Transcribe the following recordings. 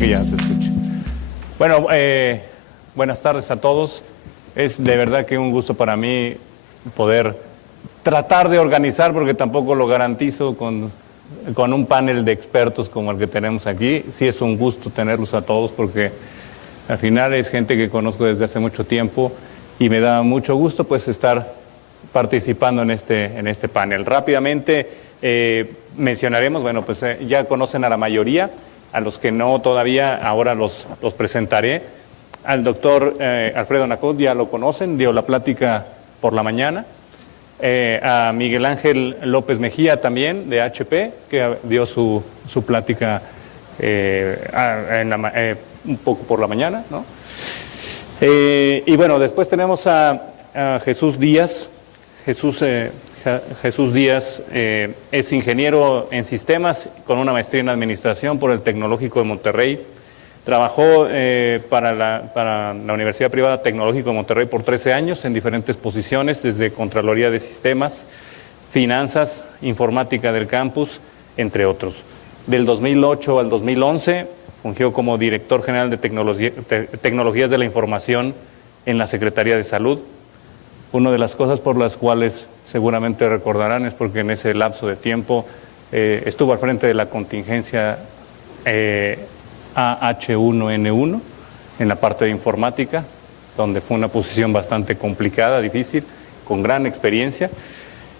que ya se escuche. Bueno, buenas tardes a todos. Es de verdad que un gusto para mí poder tratar de organizar, porque tampoco lo garantizo con un panel de expertos como el que tenemos aquí. Sí es un gusto tenerlos a todos, porque al final es gente que conozco desde hace mucho tiempo y me da mucho gusto pues estar participando en este panel. Rápidamente mencionaremos, bueno, pues ya conocen a la mayoría, a los que no todavía, ahora los presentaré. Al doctor Alfredo Nacot ya lo conocen, dio la plática por la mañana. A Miguel Ángel López Mejía también, de HP, que dio su plática un poco por la mañana, ¿no? Y bueno, después tenemos a Jesús Díaz. Jesús Díaz es ingeniero en sistemas con una maestría en administración por el Tecnológico de Monterrey. Trabajó para la Universidad Privada Tecnológico de Monterrey por 13 años en diferentes posiciones, desde Contraloría de Sistemas, Finanzas, Informática del Campus, entre otros. Del 2008 al 2011 fungió como Director General de Tecnologías de la Información en la Secretaría de Salud. Una de las cosas por las cuales seguramente recordarán es porque en ese lapso de tiempo estuvo al frente de la contingencia AH1N1 en la parte de informática, donde fue una posición bastante complicada, difícil, con gran experiencia.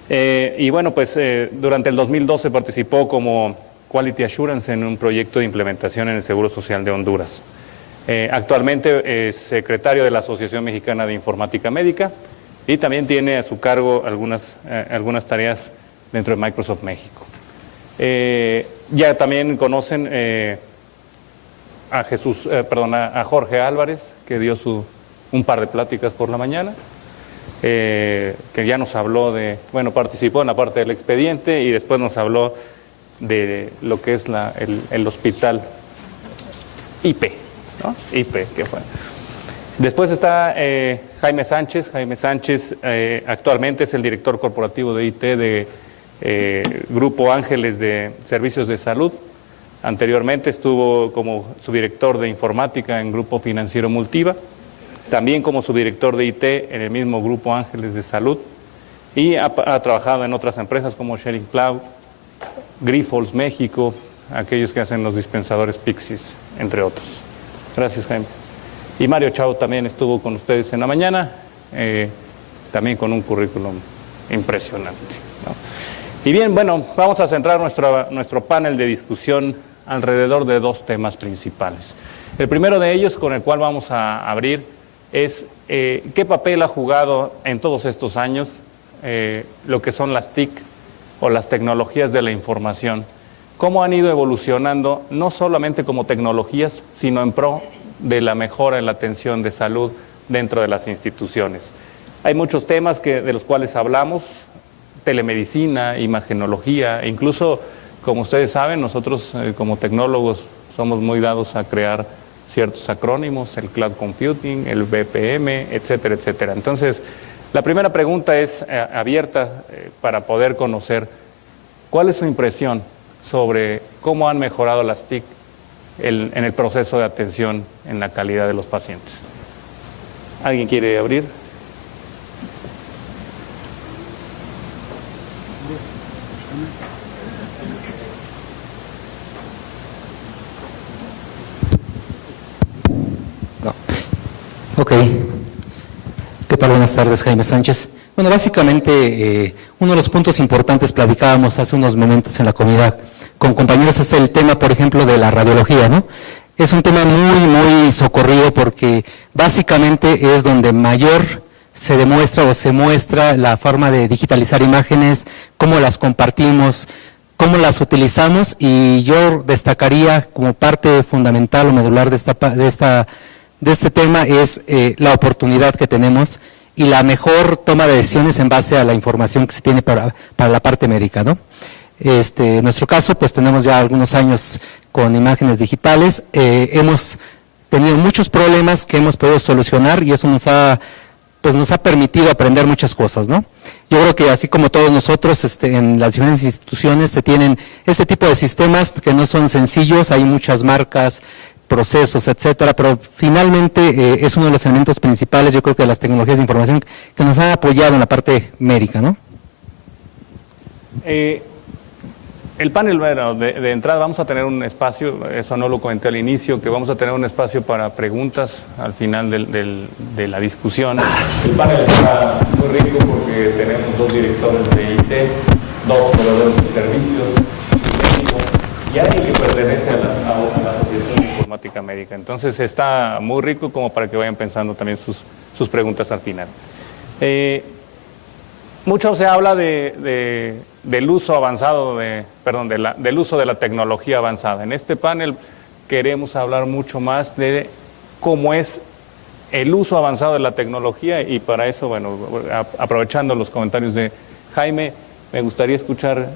Y bueno, pues durante el 2012 participó como Quality Assurance en un proyecto de implementación en el Seguro Social de Honduras. Actualmente es secretario de la Asociación Mexicana de Informática Médica y también tiene a su cargo algunas tareas dentro de Microsoft México. Ya también conocen a Jorge Álvarez, que dio un par de pláticas por la mañana, que ya nos habló participó en la parte del expediente y después nos habló de lo que es el hospital IP, ¿no? IP, que fue. Después está Jaime Sánchez. Jaime Sánchez actualmente es el director corporativo de IT de Grupo Ángeles de Servicios de Salud. Anteriormente estuvo como subdirector de informática en Grupo Financiero Multiva, también como subdirector de IT en el mismo Grupo Ángeles de Salud, y ha trabajado en otras empresas como Sharing Cloud, Grifols México, aquellos que hacen los dispensadores Pixis, entre otros. Gracias, Jaime. Y Mario Chao también estuvo con ustedes en la mañana, también con un currículum impresionante, ¿no? Y bien, bueno, vamos a centrar nuestro panel de discusión alrededor de dos temas principales. El primero de ellos, con el cual vamos a abrir, es qué papel ha jugado en todos estos años lo que son las TIC o las tecnologías de la información. Cómo han ido evolucionando, no solamente como tecnologías, sino en pro de la mejora en la atención de salud dentro de las instituciones. Hay muchos temas de los cuales hablamos: telemedicina, imagenología, incluso, como ustedes saben, nosotros como tecnólogos somos muy dados a crear ciertos acrónimos, el cloud computing, el BPM, etcétera, etcétera. Entonces, la primera pregunta es abierta para poder conocer cuál es su impresión sobre cómo han mejorado las TIC en el proceso de atención en la calidad de los pacientes. ¿Alguien quiere abrir? Ok. ¿Qué tal? Buenas tardes, Jaime Sánchez. Bueno, básicamente uno de los puntos importantes, platicábamos hace unos momentos en la comida con compañeros, es el tema, por ejemplo, de la radiología, ¿no? Es un tema muy socorrido porque básicamente es donde mayor se demuestra o se muestra la forma de digitalizar imágenes, cómo las compartimos, cómo las utilizamos, y yo destacaría como parte fundamental o medular de este tema es la oportunidad que tenemos y la mejor toma de decisiones en base a la información que se tiene para la parte médica, ¿no? En nuestro caso, pues tenemos ya algunos años con imágenes digitales, hemos tenido muchos problemas que hemos podido solucionar y eso nos ha permitido aprender muchas cosas, ¿no? Yo creo que así como todos nosotros en las diferentes instituciones se tienen este tipo de sistemas que no son sencillos, hay muchas marcas, procesos, etcétera, pero finalmente es uno de los elementos principales, yo creo que de las tecnologías de información que nos han apoyado en la parte médica, ¿no? El panel, bueno, de entrada vamos a tener un espacio, eso no lo comenté al inicio, que vamos a tener un espacio para preguntas al final de la discusión. El panel está muy rico porque tenemos 2 directores de IT, 2 proveedores de servicios, médico y alguien que pertenece a la Asociación de Informática Médica. Entonces está muy rico como para que vayan pensando también sus preguntas al final. Mucho se habla del uso avanzado, del uso de la tecnología avanzada. En este panel queremos hablar mucho más de cómo es el uso avanzado de la tecnología y para eso, bueno, aprovechando los comentarios de Jaime, me gustaría escuchar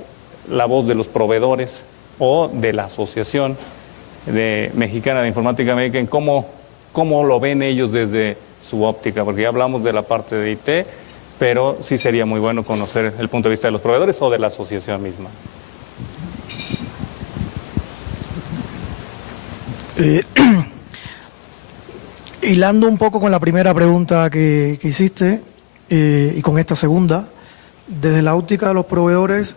la voz de los proveedores o de la Asociación Mexicana de Informática Médica en cómo lo ven ellos desde su óptica, porque ya hablamos de la parte de IT, pero sí sería muy bueno conocer el punto de vista de los proveedores o de la asociación misma. Hilando un poco con la primera pregunta que hiciste y con esta segunda, desde la óptica de los proveedores,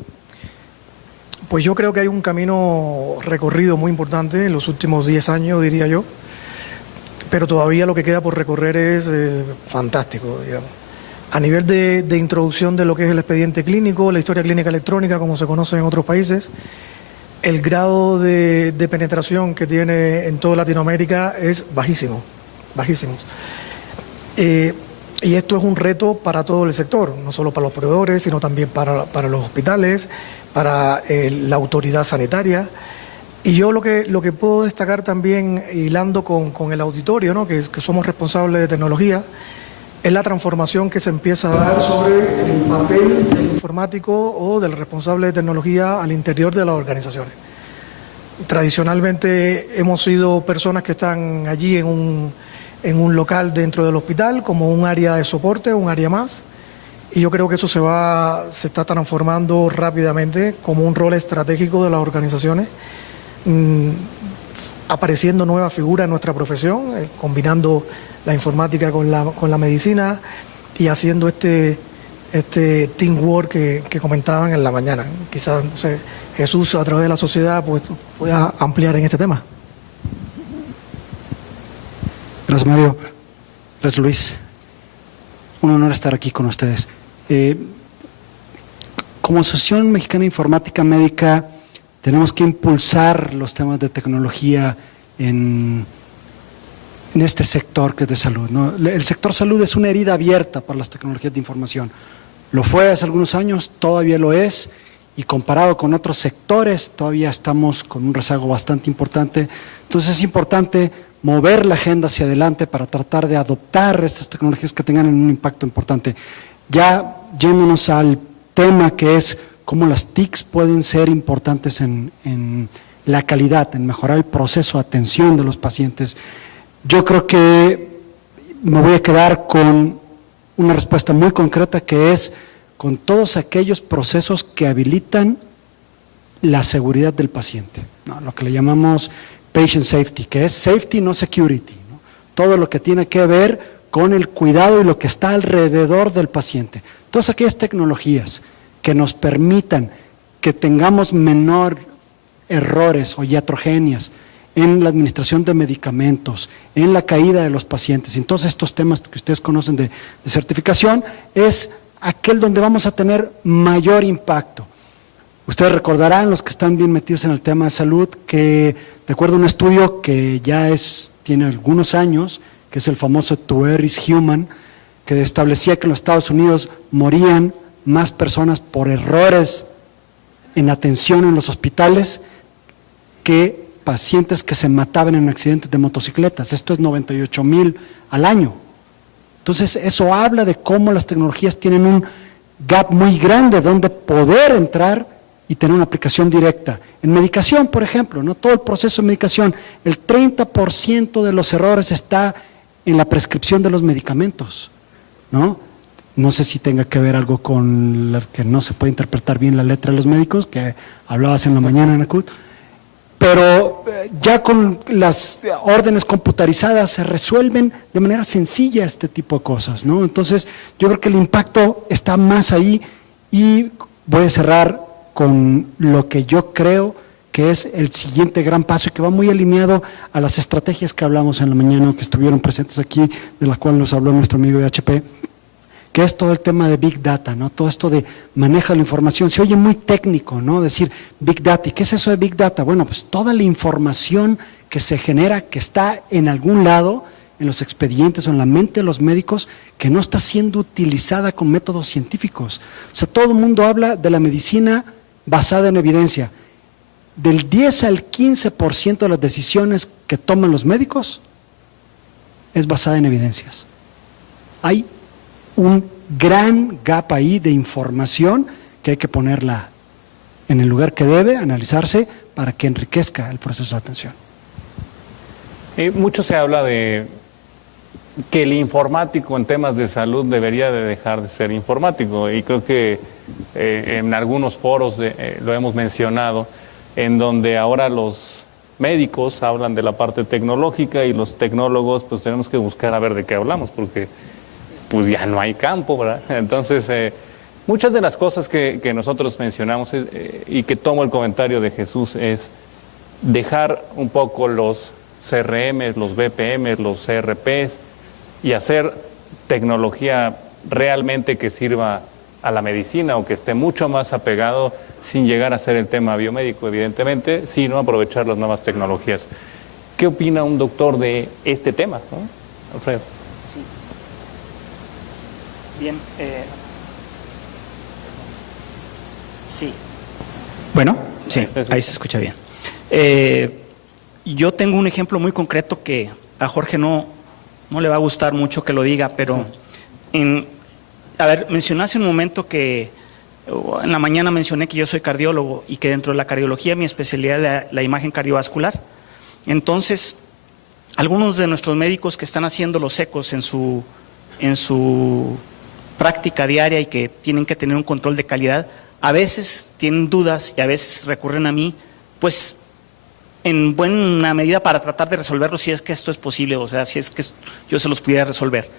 pues yo creo que hay un camino recorrido muy importante en los últimos 10 años, diría yo, pero todavía lo que queda por recorrer es fantástico, digamos. A nivel de introducción de lo que es el expediente clínico, la historia clínica electrónica, como se conoce en otros países, el grado de penetración que tiene en toda Latinoamérica es bajísimo, bajísimos. Y esto es un reto para todo el sector, no solo para los proveedores, sino también para los hospitales, para la autoridad sanitaria. Y yo lo que puedo destacar también, hilando con el auditorio, ¿no? que somos responsables de tecnología, es la transformación que se empieza a dar sobre el papel del informático o del responsable de tecnología al interior de las organizaciones. Tradicionalmente hemos sido personas que están allí en un local dentro del hospital como un área de soporte, un área más, y yo creo que eso se está transformando rápidamente como un rol estratégico de las organizaciones, apareciendo nuevas figuras en nuestra profesión, combinando la informática con la medicina y haciendo este teamwork que comentaban en la mañana. Quizás, no sé, Jesús, a través de la sociedad, pues pueda ampliar en este tema. Gracias, Mario. Gracias, Luis. Un honor estar aquí con ustedes. Como Asociación Mexicana de Informática Médica, tenemos que impulsar los temas de tecnología en este sector que es de salud, ¿no? El sector salud es una herida abierta para las tecnologías de información. Lo fue hace algunos años, todavía lo es, y comparado con otros sectores, todavía estamos con un rezago bastante importante. Entonces es importante mover la agenda hacia adelante para tratar de adoptar estas tecnologías que tengan un impacto importante. Ya yéndonos al tema que es cómo las TICs pueden ser importantes en la calidad, en mejorar el proceso de atención de los pacientes. Yo creo que me voy a quedar con una respuesta muy concreta, que es con todos aquellos procesos que habilitan la seguridad del paciente, ¿no? Lo que le llamamos patient safety, que es safety, no security, ¿no? Todo lo que tiene que ver con el cuidado y lo que está alrededor del paciente. Todas aquellas tecnologías que nos permitan que tengamos menor errores o iatrogenias en la administración de medicamentos, en la caída de los pacientes, en todos estos temas que ustedes conocen de certificación, es aquel donde vamos a tener mayor impacto. Ustedes recordarán, los que están bien metidos en el tema de salud, que de acuerdo a un estudio que ya tiene algunos años, que es el famoso To Err is Human, que establecía que en los Estados Unidos morían más personas por errores en atención en los hospitales que pacientes que se mataban en accidentes de motocicletas. Esto es 98,000 al año. Entonces, eso habla de cómo las tecnologías tienen un gap muy grande donde poder entrar y tener una aplicación directa. En medicación, por ejemplo, no todo el proceso de medicación, el 30% de los errores está en la prescripción de los medicamentos, ¿no? No sé si tenga que ver algo con que no se puede interpretar bien la letra de los médicos, que hablabas en la mañana, Nakut. pero ya con las órdenes computarizadas se resuelven de manera sencilla este tipo de cosas, ¿no? Entonces, yo creo que el impacto está más ahí, y voy a cerrar con lo que yo creo que es el siguiente gran paso y que va muy alineado a las estrategias que hablamos en la mañana, que estuvieron presentes aquí, de las cuales nos habló nuestro amigo de HP, que es todo el tema de Big Data, ¿no? Todo esto de manejo de la información. Se oye muy técnico, ¿no? Decir Big Data. ¿Y qué es eso de Big Data? Bueno, pues toda la información que se genera, que está en algún lado, en los expedientes o en la mente de los médicos, que no está siendo utilizada con métodos científicos. O sea, todo el mundo habla de la medicina basada en evidencia. Del 10 al 15% de las decisiones que toman los médicos es basada en evidencias. Hay un gran gap ahí de información que hay que ponerla en el lugar que debe, analizarse para que enriquezca el proceso de atención. Mucho se habla de que el informático en temas de salud debería de dejar de ser informático, y creo que en algunos foros lo hemos mencionado, en donde ahora los médicos hablan de la parte tecnológica y los tecnólogos pues tenemos que buscar a ver de qué hablamos, porque pues ya no hay campo, ¿verdad? Entonces, muchas de las cosas que nosotros mencionamos y que tomo el comentario de Jesús es dejar un poco los CRMs, los BPMs, los CRPs, y hacer tecnología realmente que sirva a la medicina o que esté mucho más apegado, sin llegar a ser el tema biomédico, evidentemente, sino aprovechar las nuevas tecnologías. ¿Qué opina un doctor de este tema, ¿no? Alfredo? Sí. Bien. Sí. Bueno, sí, ahí se escucha bien. Yo tengo un ejemplo muy concreto que a Jorge no le va a gustar mucho que lo diga, pero a ver, mencioné hace un momento que en la mañana mencioné que yo soy cardiólogo y que dentro de la cardiología mi especialidad es la imagen cardiovascular. Entonces, algunos de nuestros médicos que están haciendo los ecos en su práctica diaria y que tienen que tener un control de calidad, a veces tienen dudas y a veces recurren a mí, pues en buena medida para tratar de resolverlo si es que esto es posible, o sea, si es que yo se los pudiera resolver.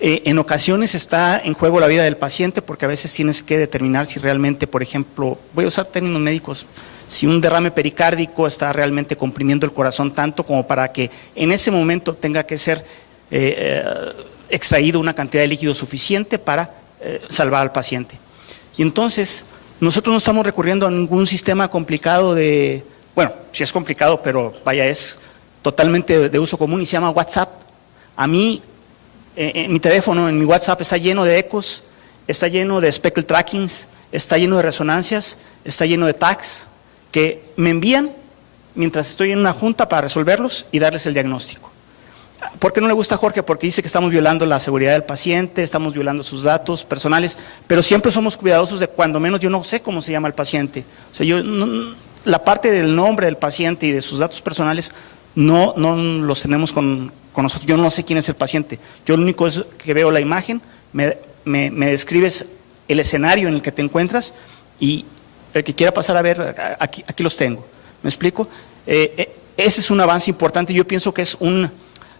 En ocasiones está en juego la vida del paciente, porque a veces tienes que determinar si realmente, por ejemplo, voy a usar términos médicos, si un derrame pericárdico está realmente comprimiendo el corazón tanto como para que en ese momento tenga que ser extraído una cantidad de líquido suficiente para salvar al paciente. Y entonces, nosotros no estamos recurriendo a ningún sistema complicado de, bueno, sí es complicado, pero vaya, es totalmente de uso común y se llama WhatsApp. A mí, en mi teléfono, en mi WhatsApp está lleno de ecos, está lleno de speckle trackings, está lleno de resonancias, está lleno de tags que me envían mientras estoy en una junta para resolverlos y darles el diagnóstico. ¿Por qué no le gusta a Jorge? Porque dice que estamos violando la seguridad del paciente, estamos violando sus datos personales, pero siempre somos cuidadosos de cuando menos yo no sé cómo se llama el paciente. O sea, la parte del nombre del paciente y de sus datos personales no los tenemos con nosotros. Yo no sé quién es el paciente. Yo lo único es que veo la imagen, me describes el escenario en el que te encuentras y el que quiera pasar a ver, aquí los tengo. ¿Me explico? Ese es un avance importante. Yo pienso que es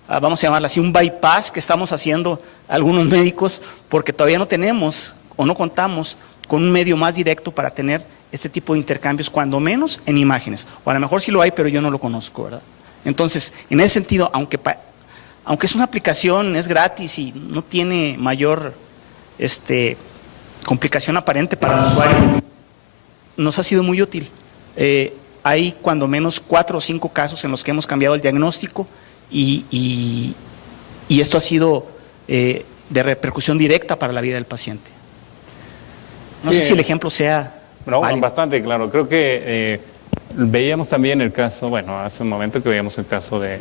vamos a llamarlo así, un bypass que estamos haciendo algunos médicos porque todavía no tenemos o no contamos con un medio más directo para tener este tipo de intercambios, cuando menos en imágenes. O a lo mejor sí lo hay, pero yo no lo conozco, ¿verdad? Entonces, en ese sentido, aunque es una aplicación, es gratis y no tiene mayor complicación aparente para el usuario, nos ha sido muy útil. Hay cuando menos 4 o 5 casos en los que hemos cambiado el diagnóstico y esto ha sido de repercusión directa para la vida del paciente. No sé si el ejemplo sea... No, válido. bastante claro. Creo que veíamos también el caso, bueno, hace un momento que veíamos el caso de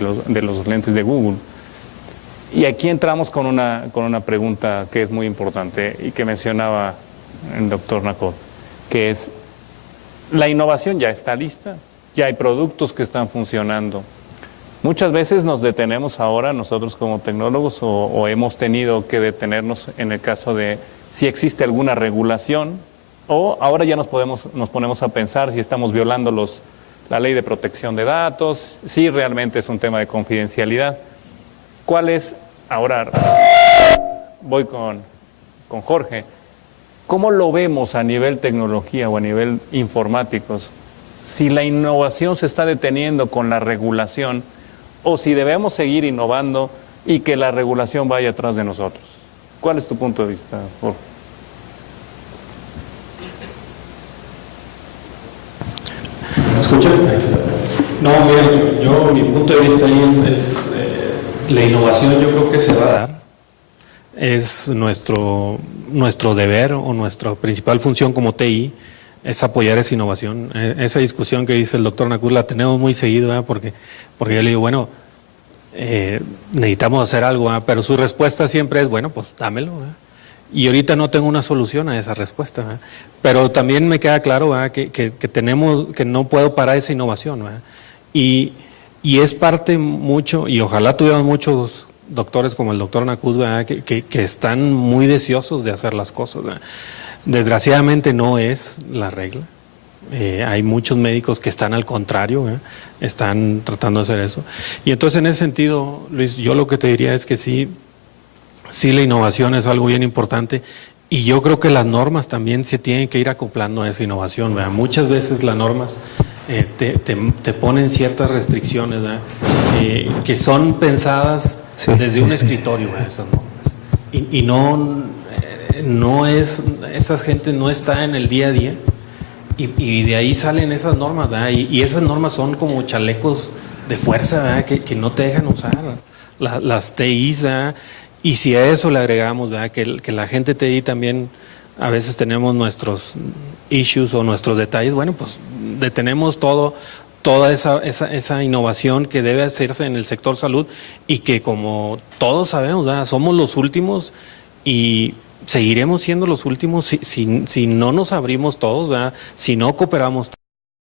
los lentes de Google. Y aquí entramos con una pregunta que es muy importante y que mencionaba el doctor Nacot, que es, la innovación ya está lista, ya hay productos que están funcionando. Muchas veces nos detenemos ahora nosotros como tecnólogos o hemos tenido que detenernos en el caso de si existe alguna regulación, o ahora ya nos ponemos a pensar si estamos violando la ley de protección de datos, sí realmente es un tema de confidencialidad. ¿Cuál es, ahora voy con Jorge, cómo lo vemos a nivel tecnología o a nivel informáticos? Si la innovación se está deteniendo con la regulación o si debemos seguir innovando y que la regulación vaya atrás de nosotros. ¿Cuál es tu punto de vista, Jorge? ¿Me escuchan? Ahí está. No, mira, mi punto de vista ahí es la innovación, yo creo que se va a dar. Es nuestro deber o nuestra principal función como TI es apoyar esa innovación. Esa discusión que dice el doctor Nacuz la tenemos muy seguido, ¿verdad? Porque yo le digo, bueno, necesitamos hacer algo, ¿verdad? Pero su respuesta siempre es, bueno, pues dámelo, ¿verdad? Y ahorita no tengo una solución a esa respuesta, ¿verdad? Pero también me queda claro, ¿verdad? Que no puedo parar esa innovación, ¿verdad? Y es parte mucho, y ojalá tuviéramos muchos doctores como el doctor Nacuz, ¿verdad? Que están muy deseosos de hacer las cosas, ¿verdad? Desgraciadamente no es la regla. Hay muchos médicos que están al contrario, están tratando de hacer eso. Y entonces en ese sentido, Luis, yo lo que te diría es que sí la innovación es algo bien importante y yo creo que las normas también se tienen que ir acoplando a esa innovación, ¿verdad? Muchas veces las normas te ponen ciertas restricciones, ¿verdad? Que son pensadas desde un escritorio, ¿verdad? Esas normas. Y no es, esa gente no está en el día a día y de ahí salen esas normas, ¿verdad? Y esas normas son como chalecos de fuerza, ¿verdad? Que no te dejan usar las TIs, ¿verdad? Y si a eso le agregamos, ¿verdad? Que la gente TI también a veces tenemos nuestros issues o nuestros detalles, bueno, pues detenemos toda esa innovación que debe hacerse en el sector salud y que como todos sabemos, ¿verdad? Somos los últimos y seguiremos siendo los últimos si no nos abrimos todos, ¿verdad? Si no cooperamos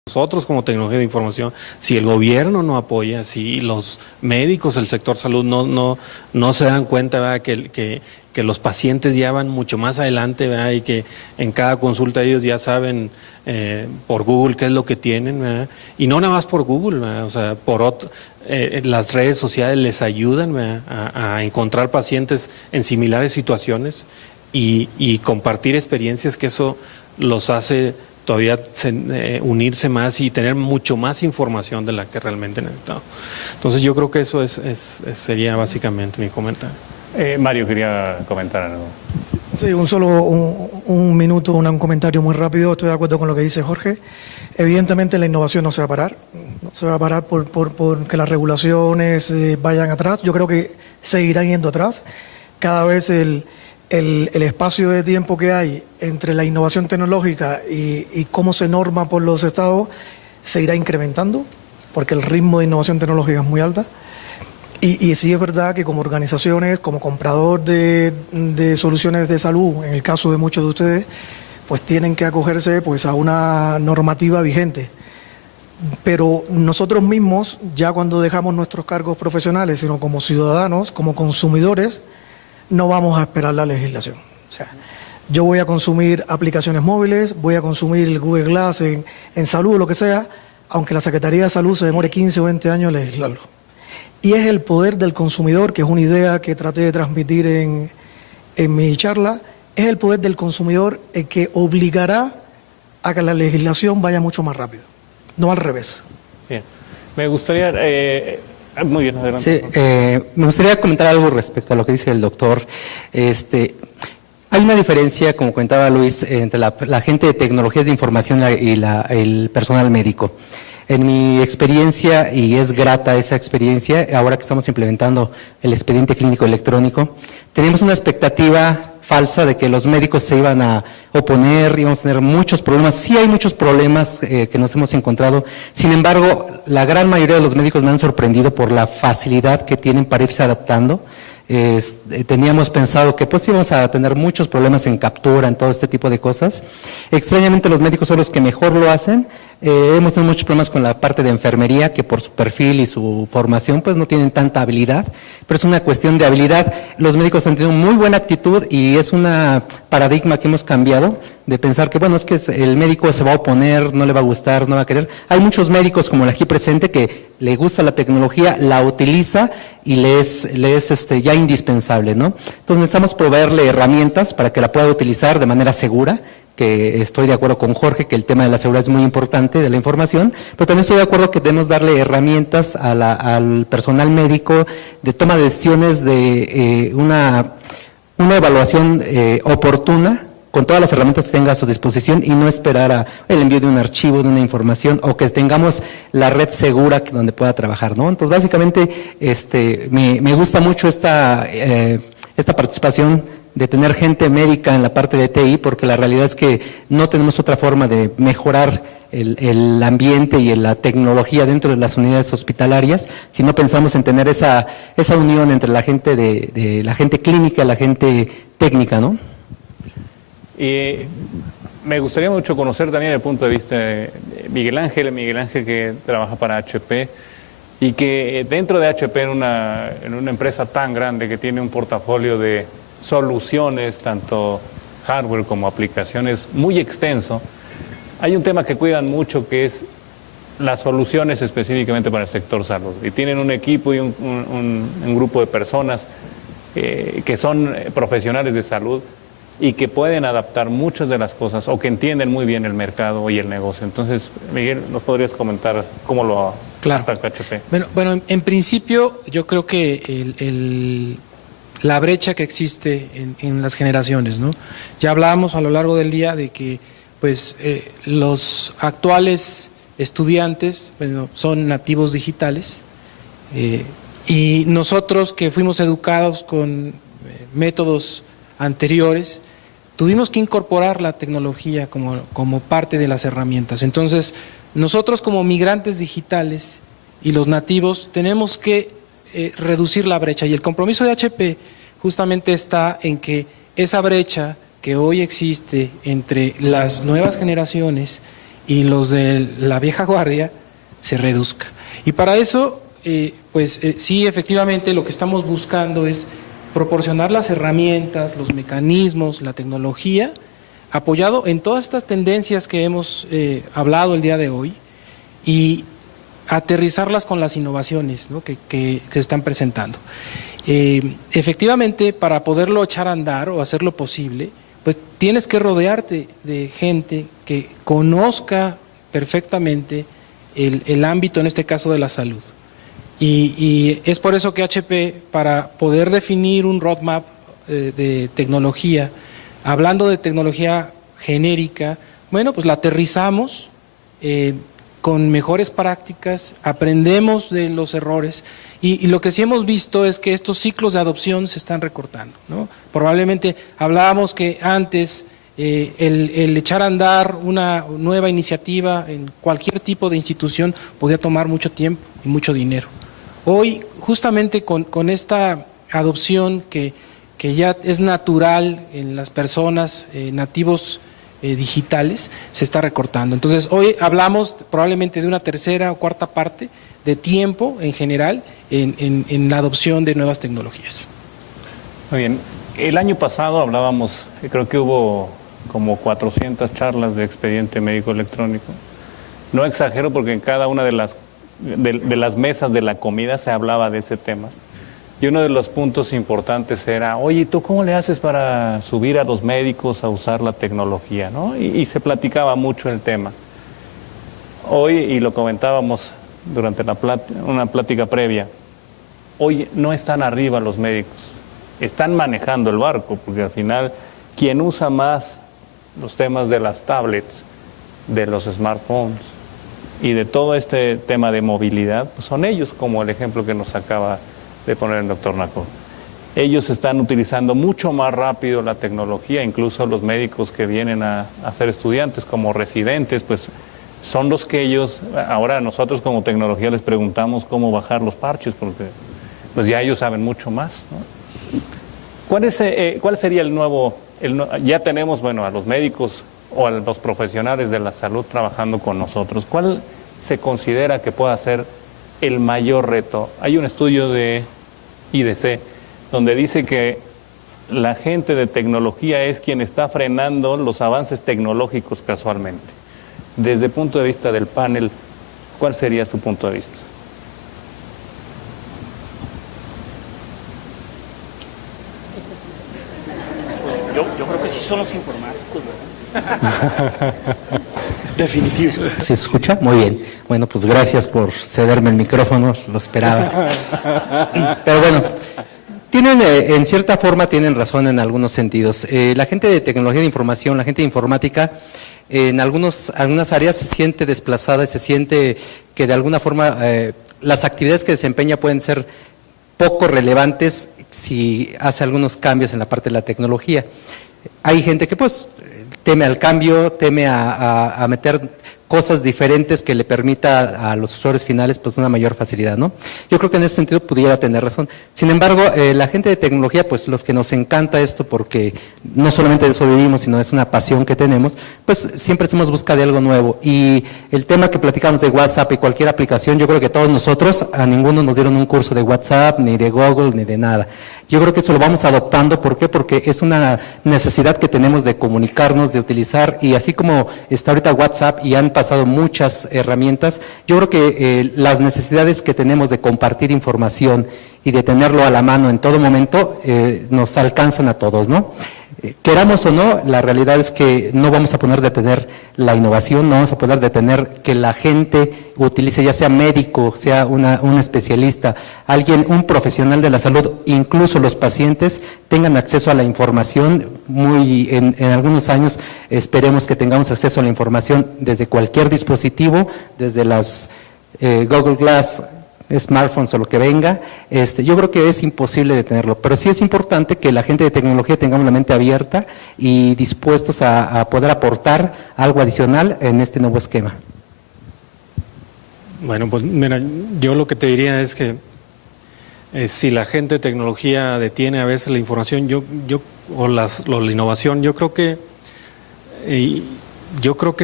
nosotros como tecnología de información, si el gobierno no apoya, si los médicos, el sector salud no se dan cuenta, ¿verdad? Que los pacientes ya van mucho más adelante, ¿verdad? Y que en cada consulta ellos ya saben por Google qué es lo que tienen, ¿verdad? Y no nada más por Google, ¿verdad? O sea, las redes sociales les ayudan, ¿verdad? a encontrar pacientes en similares situaciones y compartir experiencias, que eso los hace todavía unirse más y tener mucho más información de la que realmente necesitamos. Entonces yo creo que eso sería básicamente mi comentario. Mario quería comentar algo. Sí, un minuto, un comentario muy rápido. Estoy de acuerdo con lo que dice Jorge. Evidentemente la innovación no se va a parar. No se va a parar por que las regulaciones vayan atrás. Yo creo que seguirán yendo atrás. Cada vez el espacio de tiempo que hay entre la innovación tecnológica y cómo se norma por los estados se irá incrementando, porque el ritmo de innovación tecnológica es muy alta. Y sí es verdad que como organizaciones, como comprador de soluciones de salud, en el caso de muchos de ustedes, pues tienen que acogerse pues a una normativa vigente. Pero nosotros mismos, ya cuando dejamos nuestros cargos profesionales, sino como ciudadanos, como consumidores, no vamos a esperar la legislación. O sea, yo voy a consumir aplicaciones móviles, voy a consumir el Google Glass en salud, lo que sea, aunque la Secretaría de Salud se demore 15 o 20 años en legislarlo. Y es el poder del consumidor, que es una idea que traté de transmitir en mi charla, es el poder del consumidor el que obligará a que la legislación vaya mucho más rápido, no al revés. Bien. Me gustaría... muy bien, adelante. Sí, me gustaría comentar algo respecto a lo que dice el doctor. Hay una diferencia, como comentaba Luis, entre la gente de tecnologías de información y el personal médico. En mi experiencia, y es grata esa experiencia, ahora que estamos implementando el expediente clínico electrónico, tenemos una expectativa falsa de que los médicos se iban a oponer, íbamos a tener muchos problemas. Sí hay muchos problemas que nos hemos encontrado, sin embargo, la gran mayoría de los médicos me han sorprendido por la facilidad que tienen para irse adaptando. Teníamos pensado que pues íbamos a tener muchos problemas en captura, en todo este tipo de cosas. Extrañamente los médicos son los que mejor lo hacen, Hemos tenido muchos problemas con la parte de enfermería, que por su perfil y su formación pues no tienen tanta habilidad, pero es una cuestión de habilidad. Los médicos han tenido muy buena actitud y es una paradigma que hemos cambiado de pensar que, bueno, es que el médico se va a oponer, no le va a gustar, no va a querer. Hay muchos médicos como el aquí presente que le gusta la tecnología, la utiliza y le es ya indispensable, ¿no? Entonces necesitamos proveerle herramientas para que la pueda utilizar de manera segura, que estoy de acuerdo con Jorge que el tema de la seguridad es muy importante de la información, pero también estoy de acuerdo que debemos darle herramientas al personal médico de toma de decisiones, de una evaluación oportuna, con todas las herramientas que tenga a su disposición y no esperar a el envío de un archivo, de una información, o que tengamos la red segura donde pueda trabajar, ¿no? Entonces, básicamente, me gusta mucho esta participación de tener gente médica en la parte de TI, porque la realidad es que no tenemos otra forma de mejorar el ambiente y la tecnología dentro de las unidades hospitalarias si no pensamos en tener esa unión entre la gente de la gente clínica y la gente técnica, ¿no? Y me gustaría mucho conocer también el punto de vista de Miguel Ángel que trabaja para HP y que dentro de HP en una empresa tan grande que tiene un portafolio de soluciones, tanto hardware como aplicaciones, muy extenso, hay un tema que cuidan mucho que es las soluciones específicamente para el sector salud. Y tienen un equipo y un grupo de personas que son profesionales de salud y que pueden adaptar muchas de las cosas o que entienden muy bien el mercado y el negocio. Entonces, Miguel, ¿nos podrías comentar cómo lo ataca HP? Bueno, en principio yo creo que la brecha que existe en las generaciones, ¿no? Ya hablábamos a lo largo del día de que pues los actuales estudiantes, bueno, son nativos digitales y nosotros que fuimos educados con métodos anteriores, tuvimos que incorporar la tecnología como parte de las herramientas. Entonces, nosotros como migrantes digitales y los nativos tenemos que reducir la brecha, y el compromiso de HP justamente está en que esa brecha que hoy existe entre las nuevas generaciones y los de la vieja guardia se reduzca. Y para eso, sí, efectivamente, lo que estamos buscando es proporcionar las herramientas, los mecanismos, la tecnología, apoyado en todas estas tendencias que hemos hablado el día de hoy, y aterrizarlas con las innovaciones, ¿no?, que se están presentando. Efectivamente, para poderlo echar a andar o hacerlo posible, pues tienes que rodearte de gente que conozca perfectamente el ámbito, en este caso de la salud. Y es por eso que HP, para poder definir un roadmap de tecnología, hablando de tecnología genérica, bueno, pues la aterrizamos con mejores prácticas, aprendemos de los errores, y lo que sí hemos visto es que estos ciclos de adopción se están recortando, ¿no? Probablemente hablábamos que antes el echar a andar una nueva iniciativa en cualquier tipo de institución podía tomar mucho tiempo y mucho dinero. Hoy, justamente con esta adopción que ya es natural en las personas nativos digitales, se está recortando. Entonces, hoy hablamos probablemente de una tercera o cuarta parte de tiempo en general en la adopción de nuevas tecnologías. Muy bien. El año pasado hablábamos, creo que hubo como 400 charlas de expediente médico electrónico. No exagero porque en cada una de las mesas de la comida se hablaba de ese tema. Y uno de los puntos importantes era, oye, ¿tú cómo le haces para subir a los médicos a usar la tecnología, ¿no? Y se platicaba mucho el tema. Hoy, y lo comentábamos durante una plática previa, hoy no están arriba los médicos, están manejando el barco, porque al final quien usa más los temas de las tablets, de los smartphones y de todo este tema de movilidad, pues son ellos, como el ejemplo que nos acaba de poner el doctor Nacón. Ellos están utilizando mucho más rápido la tecnología, incluso los médicos que vienen a ser estudiantes como residentes, pues son los que ellos, ahora nosotros como tecnología les preguntamos cómo bajar los parches, porque pues ya ellos saben mucho más, ¿no? ¿Cuál sería el nuevo, ya tenemos, bueno, a los médicos o a los profesionales de la salud trabajando con nosotros? ¿Cuál se considera que pueda ser el mayor reto? Hay un estudio de IDC donde dice que la gente de tecnología es quien está frenando los avances tecnológicos casualmente. Desde el punto de vista del panel, ¿cuál sería su punto de vista? Yo creo que sí son los informáticos, ¿verdad? Definitivo. ¿Se escucha? Muy bien. Bueno, pues gracias por cederme el micrófono, lo esperaba. Pero bueno, tienen, en cierta forma tienen razón en algunos sentidos. La gente de tecnología de información, la gente de informática, en algunas áreas se siente desplazada, se siente que de alguna forma las actividades que desempeña pueden ser poco relevantes si hace algunos cambios en la parte de la tecnología. Hay gente que pues teme al cambio, teme a meter cosas diferentes que le permita a los usuarios finales pues una mayor facilidad, ¿no? Yo creo que en ese sentido pudiera tener razón. Sin embargo, la gente de tecnología, pues los que nos encanta esto porque no solamente de eso vivimos, sino es una pasión que tenemos, pues siempre estamos en busca de algo nuevo. Y el tema que platicamos de WhatsApp y cualquier aplicación, yo creo que todos nosotros, a ninguno nos dieron un curso de WhatsApp, ni de Google, ni de nada. Yo creo que eso lo vamos adoptando. ¿Por qué? Porque es una necesidad que tenemos de comunicarnos, de utilizar, y así como está ahorita WhatsApp y han pasado muchas herramientas, yo creo que las necesidades que tenemos de compartir información y de tenerlo a la mano en todo momento nos alcanzan a todos, ¿no? Queramos o no, la realidad es que no vamos a poder detener la innovación, no vamos a poder detener que la gente utilice, ya sea médico, sea un especialista, alguien, un profesional de la salud, incluso los pacientes tengan acceso a la información. En algunos años esperemos que tengamos acceso a la información desde cualquier dispositivo, desde las Google Glass, smartphones o lo que venga. Yo creo que es imposible detenerlo, pero sí es importante que la gente de tecnología tengamos la mente abierta y dispuestos a poder aportar algo adicional en este nuevo esquema. Bueno, pues mira, yo lo que te diría es que si la gente de tecnología detiene a veces la información o la innovación, yo creo que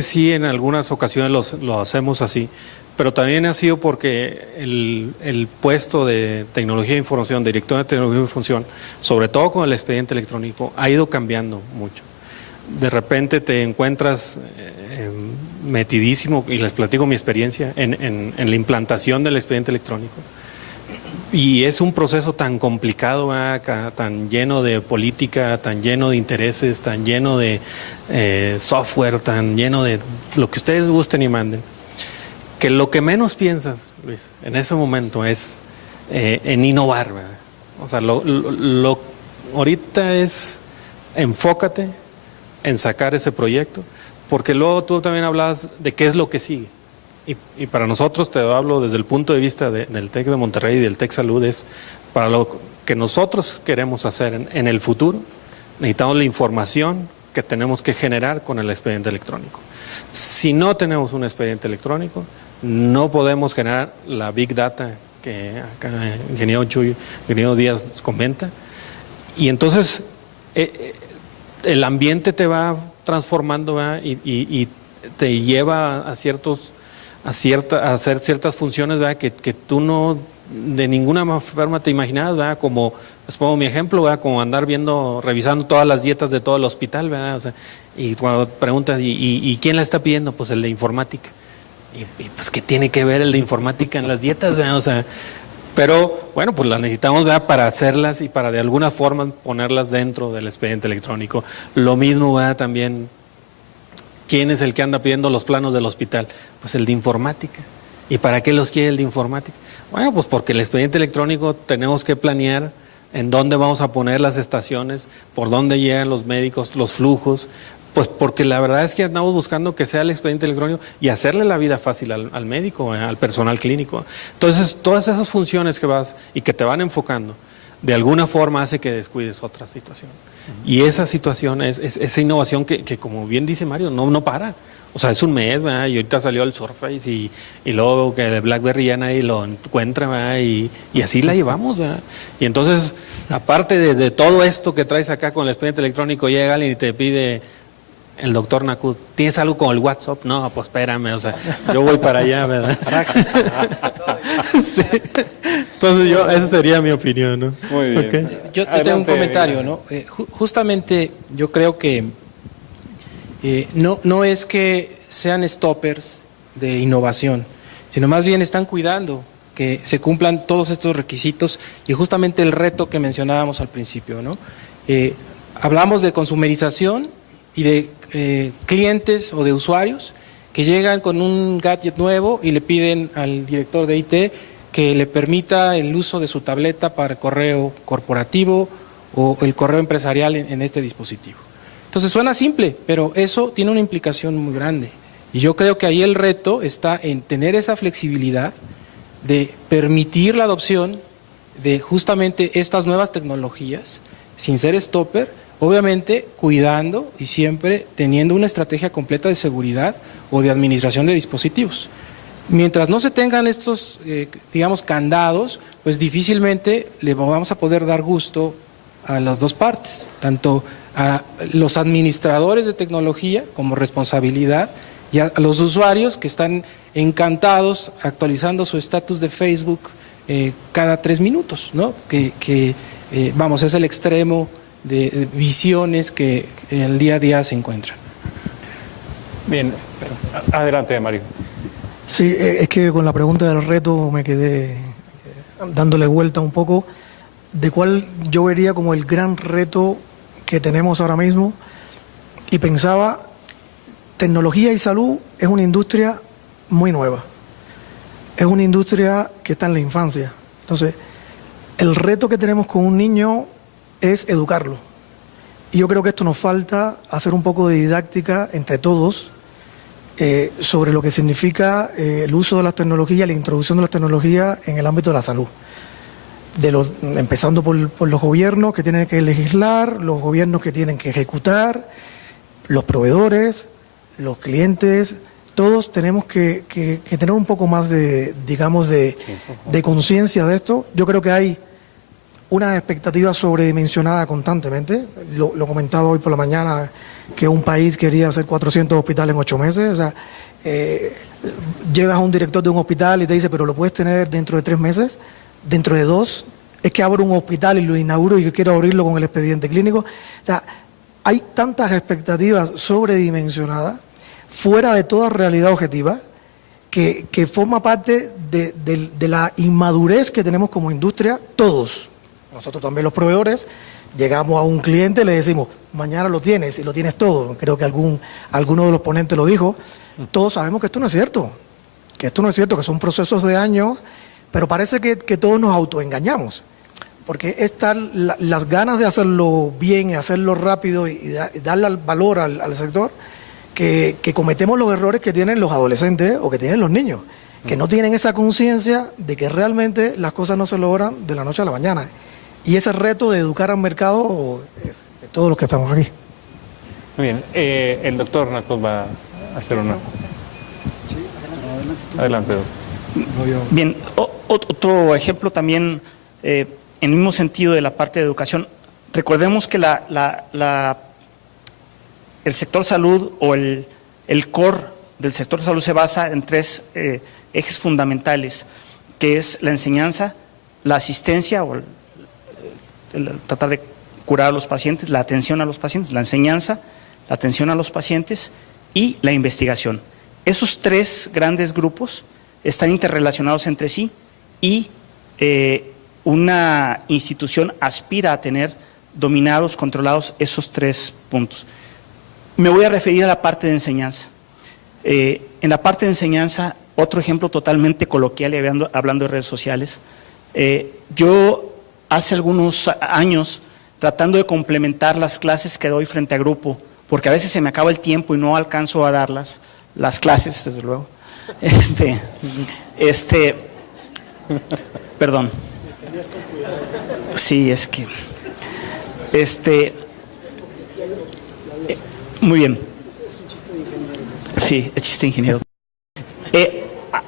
sí en algunas ocasiones lo hacemos así. Pero también ha sido porque el puesto de tecnología de información, director de tecnología de información, sobre todo con el expediente electrónico, ha ido cambiando mucho. De repente te encuentras metidísimo, y les platico mi experiencia, en la implantación del expediente electrónico. Y es un proceso tan complicado, tan lleno de política, tan lleno de intereses, tan lleno de software, tan lleno de lo que ustedes gusten y manden, que lo que menos piensas, Luis, en ese momento es en innovar, ¿verdad? O sea, ahorita es enfócate en sacar ese proyecto, porque luego tú también hablabas de qué es lo que sigue. Y para nosotros, te hablo desde el punto de vista del TEC de Monterrey y del TEC Salud, es para lo que nosotros queremos hacer en el futuro, necesitamos la información que tenemos que generar con el expediente electrónico. Si no tenemos un expediente electrónico, no podemos generar la Big Data que acá el ingeniero Díaz comenta. Y entonces el ambiente te va transformando, ¿verdad? Y te lleva a hacer ciertas funciones, ¿verdad? Que tú no de ninguna forma te imaginabas, ¿verdad? Como, les pongo mi ejemplo, ¿verdad? Como andar revisando todas las dietas de todo el hospital, ¿verdad? O sea, y cuando preguntas, ¿y quién la está pidiendo? Pues el de informática. Y pues, ¿qué tiene que ver el de informática en las dietas, ¿verdad? O sea, pero bueno, pues las necesitamos, ¿verdad? Para hacerlas y para de alguna forma ponerlas dentro del expediente electrónico. Lo mismo, ¿verdad? También, ¿quién es el que anda pidiendo los planos del hospital? Pues el de informática. ¿Y para qué los quiere el de informática? Bueno, pues porque el expediente electrónico tenemos que planear en dónde vamos a poner las estaciones, por dónde llegan los médicos, los flujos, pues porque la verdad es que andamos buscando que sea el expediente electrónico y hacerle la vida fácil al médico, al personal clínico. Entonces, todas esas funciones que vas y que te van enfocando, de alguna forma hace que descuides otra situación. Y esa situación es esa innovación que como bien dice Mario, no para. O sea, es un mes, ¿verdad? Y ahorita salió el Surface y luego que el BlackBerry ya nadie lo encuentra, ¿verdad? Y así la llevamos, ¿verdad? Y entonces, aparte de todo esto que traes acá con el expediente electrónico, llega alguien y te pide El doctor Nacud, ¿tienes algo con el WhatsApp? No, pues espérame, o sea, yo voy para allá, ¿verdad? Sí. Entonces esa sería mi opinión, ¿no? Muy bien. Okay. Yo tengo un comentario, ¿no? Justamente yo creo que no es que sean stoppers de innovación, sino más bien están cuidando que se cumplan todos estos requisitos y justamente el reto que mencionábamos al principio, ¿no? Hablamos de consumerización y de clientes o de usuarios que llegan con un gadget nuevo y le piden al director de IT que le permita el uso de su tableta para el correo corporativo o el correo empresarial en este dispositivo. Entonces suena simple, pero eso tiene una implicación muy grande. Y yo creo que ahí el reto está en tener esa flexibilidad de permitir la adopción de justamente estas nuevas tecnologías sin ser stopper, obviamente cuidando y siempre teniendo una estrategia completa de seguridad o de administración de dispositivos. Mientras no se tengan estos, digamos, candados, pues difícilmente le vamos a poder dar gusto a las dos partes, tanto a los administradores de tecnología como responsabilidad y a los usuarios que están encantados actualizando su estatus de Facebook cada 3 minutos, ¿no? Vamos, es el extremo de visiones que el día a día se encuentran. Bien, adelante, Mario. Sí, es que con la pregunta del reto me quedé dándole vuelta un poco de cuál yo vería como el gran reto que tenemos ahora mismo y pensaba, tecnología y salud es una industria muy nueva, es una industria que está en la infancia. Entonces, el reto que tenemos con un niño es educarlo. Y yo creo que esto nos falta hacer un poco de didáctica entre todos sobre lo que significa el uso de las tecnologías, la introducción de las tecnologías en el ámbito de la salud. Empezando por los gobiernos que tienen que legislar, los gobiernos que tienen que ejecutar, los proveedores, los clientes, todos tenemos que tener un poco más de, digamos, de conciencia de esto. Yo creo que hay una expectativa sobredimensionada constantemente. Lo comentaba hoy por la mañana, que un país quería hacer 400 hospitales en 8 meses. O sea, llegas a un director de un hospital y te dice, pero lo puedes tener dentro de 3 meses, dentro de 2. Es que abro un hospital y lo inauguro y quiero abrirlo con el expediente clínico. O sea, hay tantas expectativas sobredimensionadas, fuera de toda realidad objetiva, que forma parte de la inmadurez que tenemos como industria todos. Nosotros también los proveedores, llegamos a un cliente y le decimos, mañana lo tienes y lo tienes todo. Creo que alguno de los ponentes lo dijo. Todos sabemos que esto no es cierto, que son procesos de años, pero parece que todos nos autoengañamos. Porque están las ganas de hacerlo bien y hacerlo rápido y darle valor al sector, que cometemos los errores que tienen los adolescentes o que tienen los niños, que no tienen esa conciencia de que realmente las cosas no se logran de la noche a la mañana. Y ese reto de educar al mercado de todos los que estamos aquí. Muy bien, el doctor Nacud va a hacer una. Adelante, doctor. Bien, otro ejemplo también, en el mismo sentido de la parte de educación. Recordemos que el sector salud o el core del sector salud se basa en 3 ejes fundamentales, que es la enseñanza, la asistencia o el tratar de curar a los pacientes, la atención a los pacientes, la enseñanza, la atención a los pacientes y la investigación. Esos 3 grandes grupos están interrelacionados entre sí y una institución aspira a tener dominados, controlados esos 3 puntos. Me voy a referir a la parte de enseñanza. En la parte de enseñanza, otro ejemplo totalmente coloquial y hablando de redes sociales. Yo hace algunos años, tratando de complementar las clases que doy frente a grupo, porque a veces se me acaba el tiempo y no alcanzo a darlas, las clases, desde luego. Perdón. Sí, es que... muy bien. Sí, es chiste de ingeniero.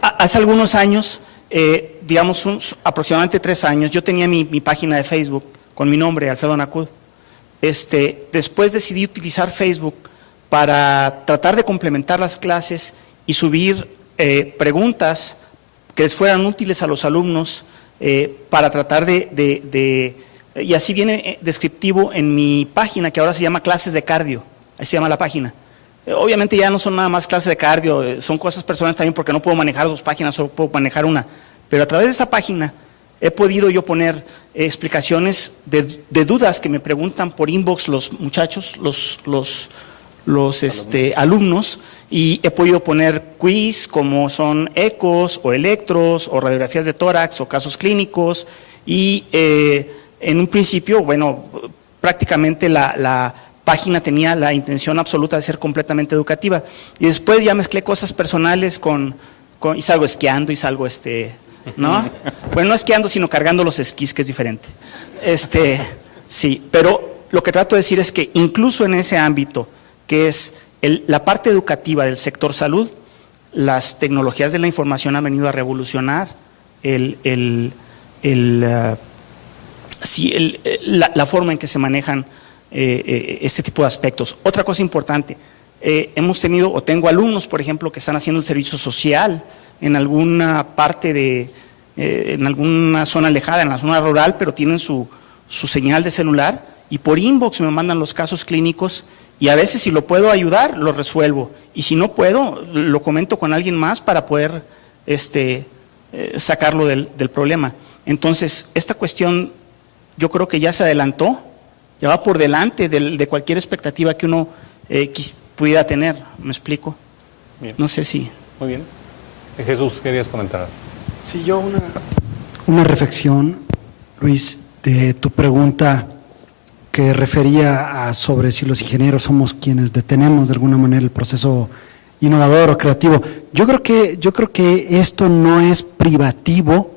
Hace algunos años, digamos aproximadamente 3 años, yo tenía mi página de Facebook con mi nombre, Alfredo Nacud. Después decidí utilizar Facebook para tratar de complementar las clases y subir preguntas que les fueran útiles a los alumnos para tratar y así viene descriptivo en mi página, que ahora se llama Clases de Cardio, así se llama la página. Obviamente ya no son nada más clases de cardio, son cosas personales también porque no puedo manejar 2 páginas, solo puedo manejar una. Pero a través de esa página he podido yo poner explicaciones de dudas que me preguntan por inbox los muchachos, los alumnos, y he podido poner quiz como son ecos o electros o radiografías de tórax o casos clínicos y en un principio, bueno, prácticamente la página tenía la intención absoluta de ser completamente educativa y después ya mezclé cosas personales y salgo esquiando y salgo ¿no? Bueno, no esquiando sino cargando los esquís, que es diferente. Sí, pero lo que trato de decir es que incluso en ese ámbito que es la parte educativa del sector salud, las tecnologías de la información han venido a revolucionar la forma en que se manejan este tipo de aspectos. Otra cosa importante, hemos tenido o tengo alumnos, por ejemplo, que están haciendo el servicio social en alguna parte en alguna zona alejada, en la zona rural, pero tienen su señal de celular y por inbox me mandan los casos clínicos y a veces si lo puedo ayudar, lo resuelvo y si no puedo, lo comento con alguien más para poder sacarlo del problema. Entonces, esta cuestión yo creo que ya se adelantó, ya va por delante de cualquier expectativa que uno pudiera tener, ¿me explico? Bien. No sé si… Muy bien. Jesús, ¿querías comentar? Sí, yo una reflexión, Luis, de tu pregunta que refería a sobre si los ingenieros somos quienes detenemos de alguna manera el proceso innovador o creativo. Yo creo que esto no es privativo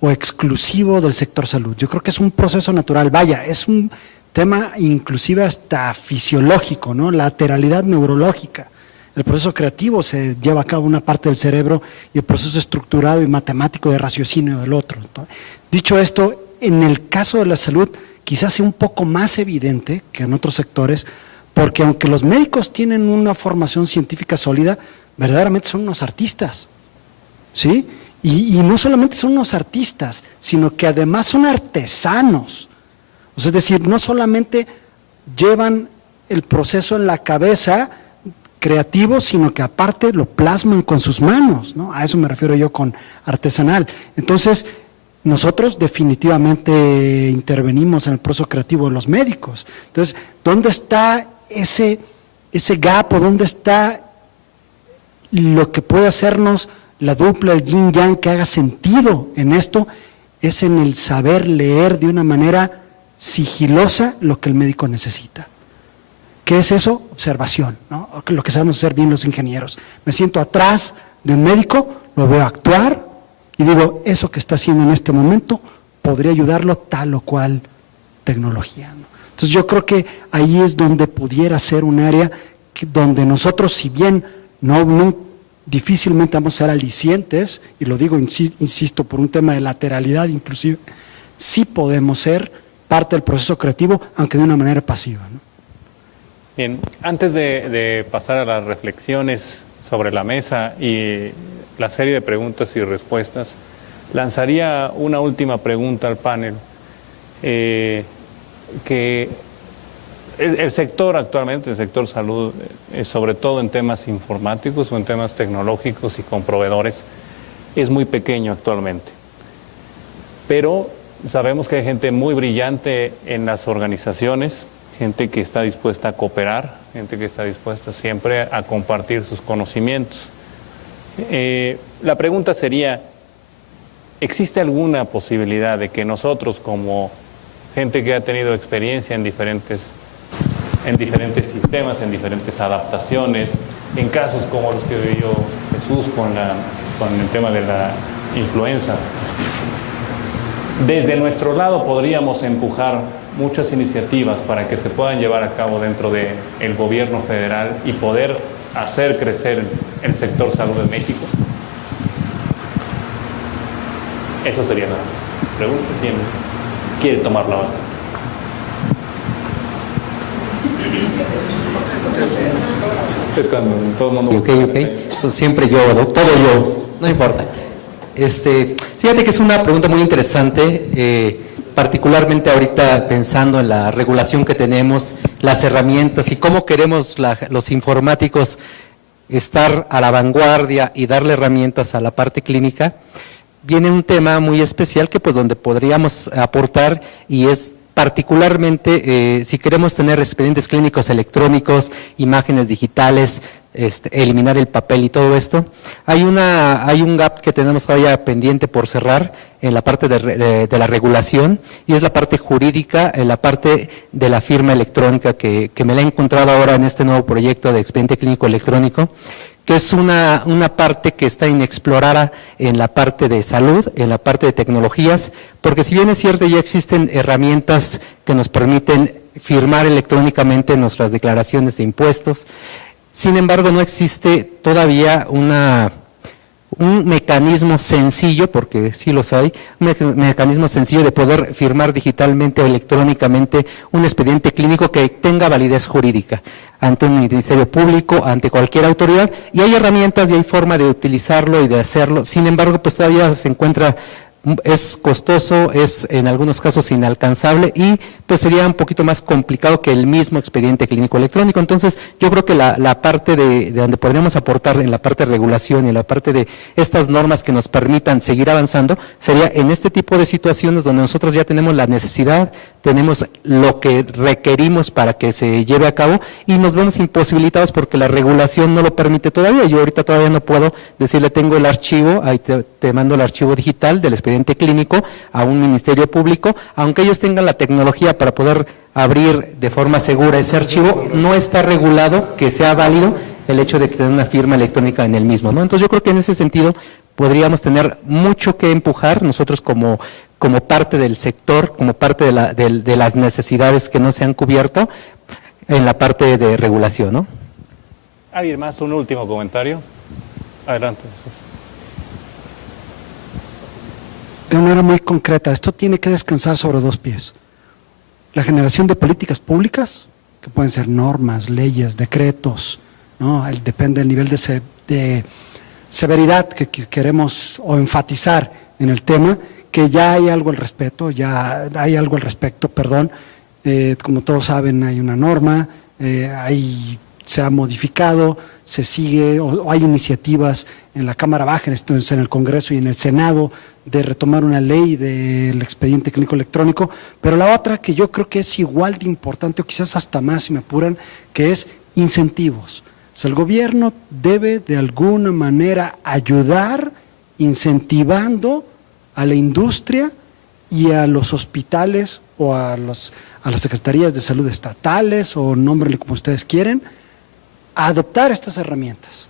o exclusivo del sector salud. Yo creo que es un proceso natural. Vaya, es un tema inclusive hasta fisiológico, ¿no? Lateralidad neurológica. El proceso creativo se lleva a cabo una parte del cerebro y el proceso estructurado y matemático de raciocinio del otro. Dicho esto, en el caso de la salud quizás sea un poco más evidente que en otros sectores, porque aunque los médicos tienen una formación científica sólida, verdaderamente son unos artistas, ¿sí? Y no solamente son unos artistas, sino que además son artesanos. O sea, es decir, no solamente llevan el proceso en la cabeza creativo, sino que aparte lo plasman con sus manos, ¿no? A eso me refiero yo con artesanal. Entonces, nosotros definitivamente intervenimos en el proceso creativo de los médicos. Entonces, ¿dónde está ese gap o dónde está lo que puede hacernos la dupla, el yin yang, que haga sentido en esto? Es en el saber leer de una manera sigilosa lo que el médico necesita. ¿Qué es eso? Observación, ¿no? Lo que sabemos hacer bien los ingenieros. Me siento atrás de un médico, lo veo actuar y digo, eso que está haciendo en este momento podría ayudarlo tal o cual tecnología, ¿no? Entonces yo creo que ahí es donde pudiera ser un área donde nosotros, si bien no difícilmente vamos a ser alicientes, y lo digo, insisto, por un tema de lateralidad inclusive, sí podemos ser parte del proceso creativo, aunque de una manera pasiva, ¿no? Bien, antes de pasar a las reflexiones sobre la mesa y la serie de preguntas y respuestas, lanzaría una última pregunta al panel, que el sector actualmente, el sector salud, sobre todo en temas informáticos o en temas tecnológicos y con proveedores, es muy pequeño actualmente. Pero sabemos que hay gente muy brillante en las organizaciones, gente que está dispuesta a cooperar, gente que está dispuesta siempre a compartir sus conocimientos. La pregunta sería, ¿existe alguna posibilidad de que nosotros, como gente que ha tenido experiencia en diferentes sistemas, en diferentes adaptaciones, en casos como los que vivió Jesús con el tema de la influenza, desde nuestro lado podríamos empujar muchas iniciativas para que se puedan llevar a cabo dentro del gobierno federal y poder hacer crecer el sector salud de México? Eso sería la pregunta. ¿Quién quiere tomar la otra? Es cuando todo el mundo... Ok. Pues siempre yo, ¿no? Todo yo, no importa. Fíjate que es una pregunta muy interesante, particularmente ahorita pensando en la regulación que tenemos, las herramientas y cómo queremos los informáticos estar a la vanguardia y darle herramientas a la parte clínica. Viene un tema muy especial que pues donde podríamos aportar y es particularmente si queremos tener expedientes clínicos electrónicos, imágenes digitales, eliminar el papel y todo esto. Hay un gap que tenemos todavía pendiente por cerrar en la parte de la regulación y es la parte jurídica, en la parte de la firma electrónica que me la he encontrado ahora en este nuevo proyecto de expediente clínico electrónico, que es una parte que está inexplorada en la parte de salud, en la parte de tecnologías, porque si bien es cierto ya existen herramientas que nos permiten firmar electrónicamente nuestras declaraciones de impuestos, sin embargo no existe todavía un mecanismo sencillo, porque sí los hay, un mecanismo sencillo de poder firmar digitalmente o electrónicamente un expediente clínico que tenga validez jurídica ante un ministerio público, ante cualquier autoridad, y hay herramientas y hay forma de utilizarlo y de hacerlo, sin embargo pues todavía se encuentra, es costoso, es en algunos casos inalcanzable y pues sería un poquito más complicado que el mismo expediente clínico electrónico. Entonces yo creo que la parte de donde podríamos aportar en la parte de regulación y en la parte de estas normas que nos permitan seguir avanzando sería en este tipo de situaciones donde nosotros ya tenemos la necesidad, tenemos lo que requerimos para que se lleve a cabo y nos vemos imposibilitados porque la regulación no lo permite todavía. Yo ahorita todavía no puedo decirle tengo el archivo, ahí te mando el archivo digital del expediente clínico a un ministerio público, aunque ellos tengan la tecnología para poder abrir de forma segura ese archivo, no está regulado que sea válido el hecho de tener una firma electrónica en el mismo, ¿no? Entonces yo creo que en ese sentido podríamos tener mucho que empujar nosotros como parte del sector, como parte de las necesidades que no se han cubierto en la parte de regulación, ¿no? ¿Alguien más? Un último comentario. Adelante, Jesús. De una manera muy concreta, esto tiene que descansar sobre dos pies. La generación de políticas públicas, que pueden ser normas, leyes, decretos, ¿no? Depende del nivel de severidad que queremos o enfatizar en el tema, que ya hay algo al respecto, como todos saben hay una norma, se ha modificado, se sigue, o hay iniciativas en la Cámara Baja, entonces en el Congreso y en el Senado, de retomar una ley del expediente clínico electrónico, pero la otra que yo creo que es igual de importante, o quizás hasta más si me apuran, que es incentivos. O sea, el gobierno debe de alguna manera ayudar incentivando a la industria y a los hospitales o a las secretarías de salud estatales, o nómbrenle como ustedes quieren, a adoptar estas herramientas.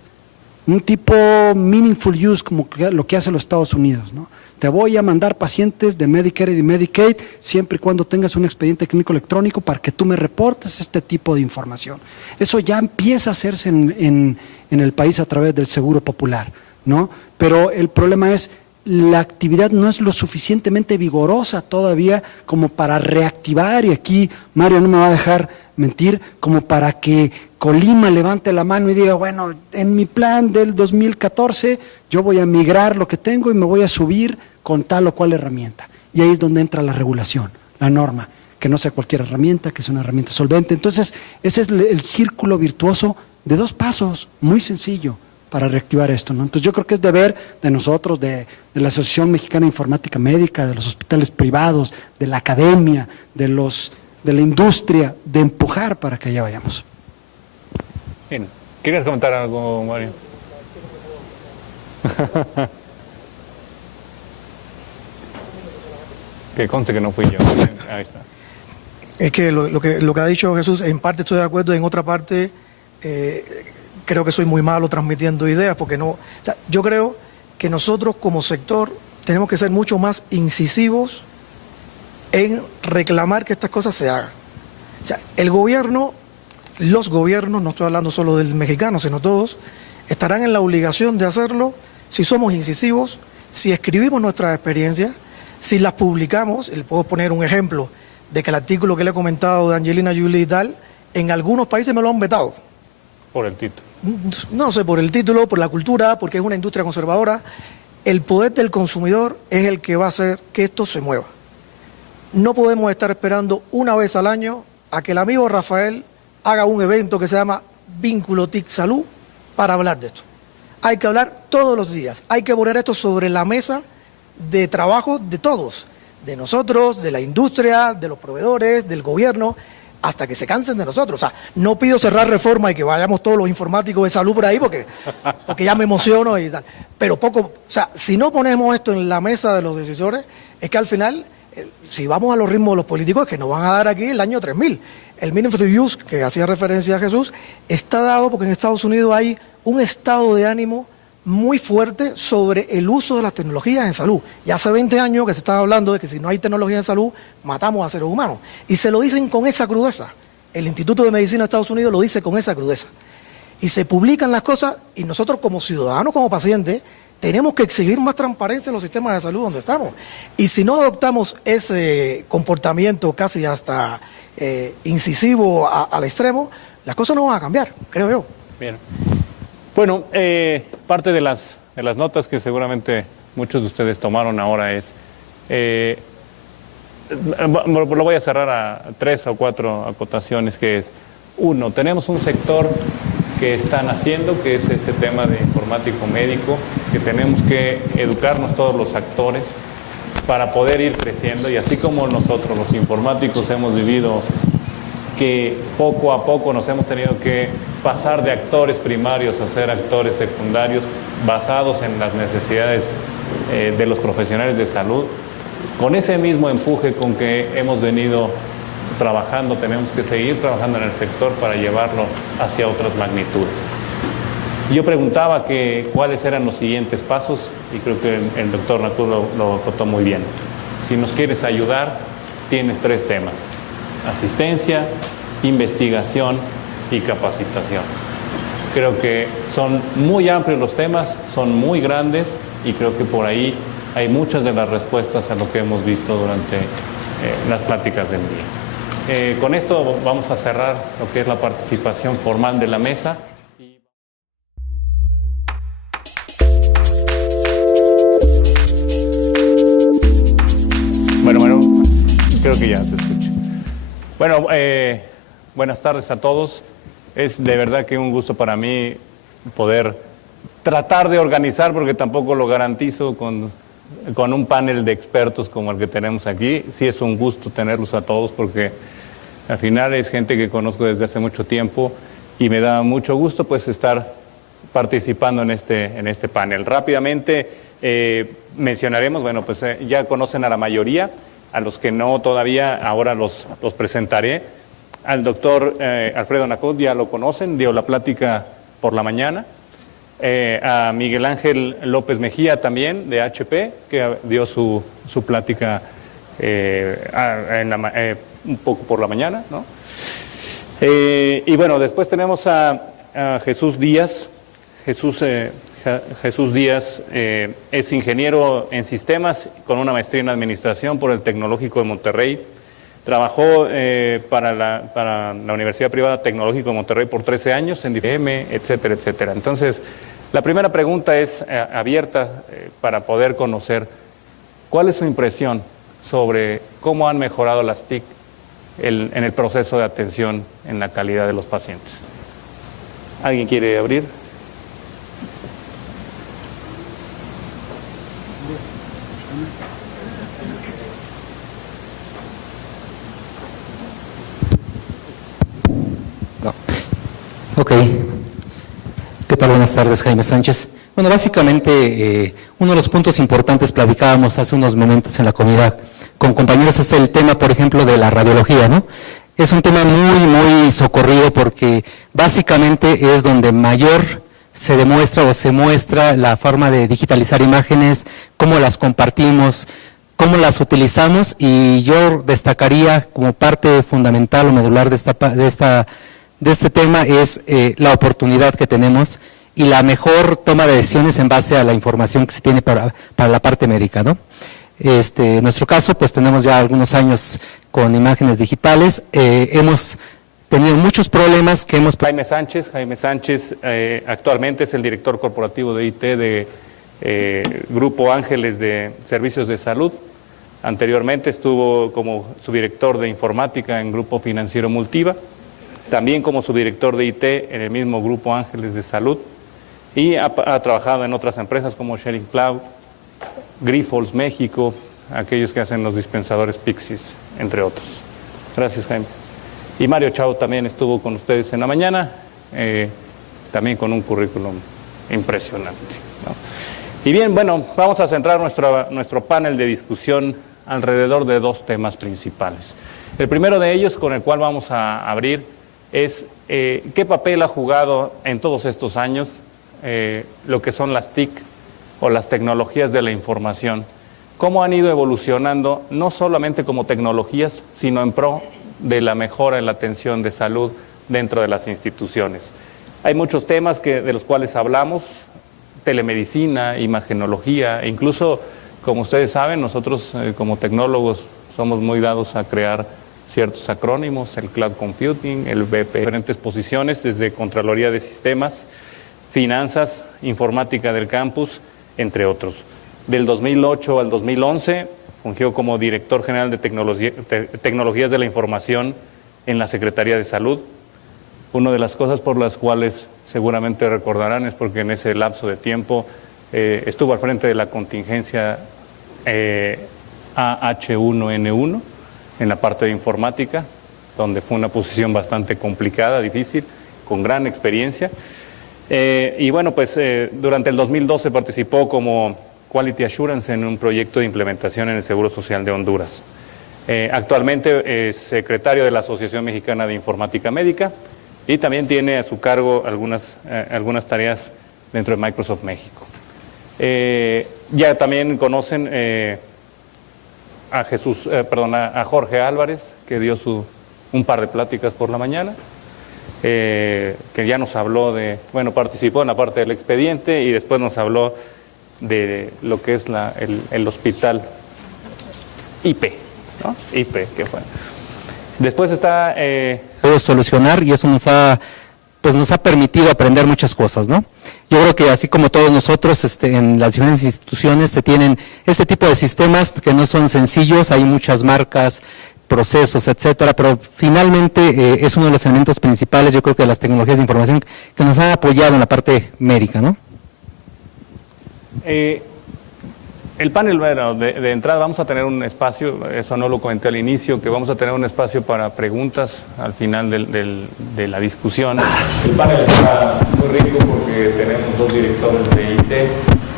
Un tipo meaningful use, como lo que hace los Estados Unidos, ¿no? Te voy a mandar pacientes de Medicare y de Medicaid siempre y cuando tengas un expediente clínico electrónico para que tú me reportes este tipo de información. Eso ya empieza a hacerse en el país a través del Seguro Popular, ¿no? Pero el problema es, la actividad no es lo suficientemente vigorosa todavía como para reactivar, y aquí Mario no me va a dejar mentir, como para que Colima levante la mano y diga, bueno, en mi plan del 2014 yo voy a migrar lo que tengo y me voy a subir con tal o cual herramienta. Y ahí es donde entra la regulación, la norma, que no sea cualquier herramienta, que sea una herramienta solvente. Entonces, ese es el círculo virtuoso de dos pasos, muy sencillo, para reactivar esto, ¿no? Entonces yo creo que es deber de nosotros, de la Asociación Mexicana de Informática Médica, de los hospitales privados, de la academia, de la industria, de empujar para que allá vayamos. Bien, ¿querías comentar algo, Mario? Que conste que no fui yo. Ahí está. Es que lo que ha dicho Jesús, en parte estoy de acuerdo, en otra parte creo que soy muy malo transmitiendo ideas, porque no, o sea, yo creo que nosotros como sector tenemos que ser mucho más incisivos en reclamar que estas cosas se hagan. O sea, el gobierno, los gobiernos, no estoy hablando solo del mexicano, sino todos, estarán en la obligación de hacerlo si somos incisivos, si escribimos nuestras experiencias, si las publicamos. Le puedo poner un ejemplo de que el artículo que le he comentado de Angelina Jolie y tal, en algunos países me lo han vetado. Por el título. No sé, por el título, por la cultura, porque es una industria conservadora. El poder del consumidor es el que va a hacer que esto se mueva. No podemos estar esperando una vez al año a que el amigo Rafael haga un evento que se llama Vínculo TIC Salud para hablar de esto. Hay que hablar todos los días, hay que poner esto sobre la mesa de trabajo de todos, de nosotros, de la industria, de los proveedores, del gobierno, hasta que se cansen de nosotros. O sea, no pido cerrar reforma y que vayamos todos los informáticos de salud por ahí porque ya me emociono y tal. Pero poco, o sea, si no ponemos esto en la mesa de los decisores, es que al final, si vamos a los ritmos de los políticos, es que nos van a dar aquí el año 3000. El Minimum Use, que hacía referencia a Jesús, está dado porque en Estados Unidos hay un estado de ánimo muy fuerte sobre el uso de las tecnologías en salud. Ya hace 20 años que se estaba hablando de que si no hay tecnología en salud, matamos a seres humanos. Y se lo dicen con esa crudeza. El Instituto de Medicina de Estados Unidos lo dice con esa crudeza. Y se publican las cosas y nosotros como ciudadanos, como pacientes, tenemos que exigir más transparencia en los sistemas de salud donde estamos. Y si no adoptamos ese comportamiento casi hasta incisivo al extremo, las cosas no van a cambiar, creo yo. Bien. Bueno, parte de las notas que seguramente muchos de ustedes tomaron ahora es, lo voy a cerrar a 3 o 4 acotaciones, que es, 1, tenemos un sector que están haciendo, que es este tema de informático médico, que tenemos que educarnos todos los actores para poder ir creciendo, y así como nosotros los informáticos hemos vivido que poco a poco nos hemos tenido que pasar de actores primarios a ser actores secundarios basados en las necesidades de los profesionales de salud, con ese mismo empuje con que hemos venido trabajando, tenemos que seguir trabajando en el sector para llevarlo hacia otras magnitudes. Yo preguntaba que cuáles eran los siguientes pasos y creo que el doctor Nacud lo acotó muy bien. Si nos quieres ayudar, tienes 3 temas: asistencia, investigación y capacitación. Creo que son muy amplios los temas, son muy grandes y creo que por ahí hay muchas de las respuestas a lo que hemos visto durante las pláticas del día. Con esto vamos a cerrar lo que es la participación formal de la mesa. Bueno, creo que ya se escucha. Bueno, buenas tardes a todos. Es de verdad que un gusto para mí poder tratar de organizar, porque tampoco lo garantizo con un panel de expertos como el que tenemos aquí. Sí es un gusto tenerlos a todos porque al final es gente que conozco desde hace mucho tiempo y me da mucho gusto pues estar participando en este panel. Rápidamente mencionaremos, bueno, pues ya conocen a la mayoría, a los que no todavía, ahora los presentaré. Al doctor Alfredo Nacud ya lo conocen, dio la plática por la mañana. A Miguel Ángel López Mejía también, de HP, que dio su plática un poco por la mañana, ¿no? Y bueno, después tenemos a Jesús Díaz. Jesús Díaz es ingeniero en sistemas con una maestría en administración por el Tecnológico de Monterrey. Trabajó para la Universidad Privada Tecnológico de Monterrey por 13 años en IBM, etcétera, etcétera. Entonces, la primera pregunta es abierta para poder conocer cuál es su impresión sobre cómo han mejorado las TIC en el proceso de atención en la calidad de los pacientes. ¿Alguien quiere abrir? No. Ok. ¿Qué tal? Buenas tardes, Jaime Sánchez. Bueno, básicamente uno de los puntos importantes, platicábamos hace unos momentos en la comida con compañeros, es el tema, por ejemplo, de la radiología, ¿no? Es un tema muy socorrido porque básicamente es donde mayor se demuestra o se muestra la forma de digitalizar imágenes, cómo las compartimos, cómo las utilizamos, y yo destacaría como parte fundamental o medular de este tema es la oportunidad que tenemos y la mejor toma de decisiones en base a la información que se tiene para la parte médica, ¿no? En nuestro caso, pues tenemos ya algunos años con imágenes digitales, hemos tenido muchos problemas que hemos... Jaime Sánchez actualmente es el director corporativo de IT de Grupo Ángeles de Servicios de Salud. Anteriormente estuvo como subdirector de informática en Grupo Financiero Multiva, también como subdirector de IT en el mismo Grupo Ángeles de Salud, y ha trabajado en otras empresas como Sharing Cloud, Grifols México, aquellos que hacen los dispensadores Pixis, entre otros. Gracias, Jaime. Y Mario Chao también estuvo con ustedes en la mañana, también con un currículum impresionante, ¿no? Y bien, bueno, vamos a centrar nuestro panel de discusión alrededor de dos temas principales. El primero de ellos, con el cual vamos a abrir, es qué papel ha jugado en todos estos años lo que son las TIC o las tecnologías de la información, cómo han ido evolucionando no solamente como tecnologías, sino en pro de la mejora en la atención de salud dentro de las instituciones. Hay muchos temas de los cuales hablamos, telemedicina, imagenología, incluso, como ustedes saben, nosotros como tecnólogos somos muy dados a crear ciertos acrónimos, el Cloud Computing, el BP, diferentes posiciones, desde Contraloría de Sistemas, Finanzas, Informática del Campus, entre otros. Del 2008 al 2011, fungió como Director General de Tecnologías de la Información en la Secretaría de Salud. Una de las cosas por las cuales seguramente recordarán es porque en ese lapso de tiempo estuvo al frente de la contingencia AH1N1 en la parte de informática, donde fue una posición bastante complicada, difícil, con gran experiencia. Y bueno, pues durante el 2012 participó como Quality Assurance en un proyecto de implementación en el Seguro Social de Honduras. Actualmente es secretario de la Asociación Mexicana de Informática Médica y también tiene a su cargo algunas tareas dentro de Microsoft México. Ya también conocen a Jorge Álvarez, que dio un par de pláticas por la mañana, que ya nos habló participó en la parte del expediente y después nos habló de lo que es el hospital IP, ¿no? IP, que fue. Después está... solucionar, y eso nos ha permitido aprender muchas cosas, ¿no? Yo creo que así como todos nosotros en las diferentes instituciones se tienen este tipo de sistemas que no son sencillos, hay muchas marcas, procesos, etcétera, pero finalmente es uno de los elementos principales, yo creo que de las tecnologías de información que nos han apoyado en la parte médica, ¿no? El panel, bueno, de entrada vamos a tener un espacio, eso no lo comenté al inicio, que vamos a tener un espacio para preguntas al final de la discusión. El panel está muy rico porque tenemos dos directores de IT,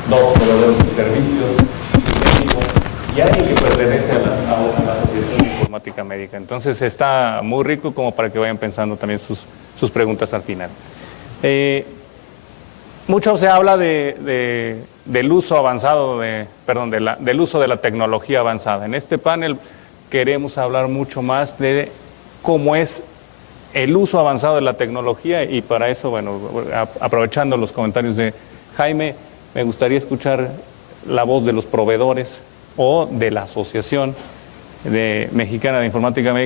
dos proveedores de servicios médicos y alguien que pertenece a la Asociación de Informática Médica. Entonces está muy rico como para que vayan pensando también sus preguntas al final. Mucho se habla del uso avanzado, del uso de la tecnología avanzada. En este panel queremos hablar mucho más de cómo es el uso avanzado de la tecnología y para eso, bueno, aprovechando los comentarios de Jaime, me gustaría escuchar la voz de los proveedores o de la Asociación Mexicana de Informática Médica.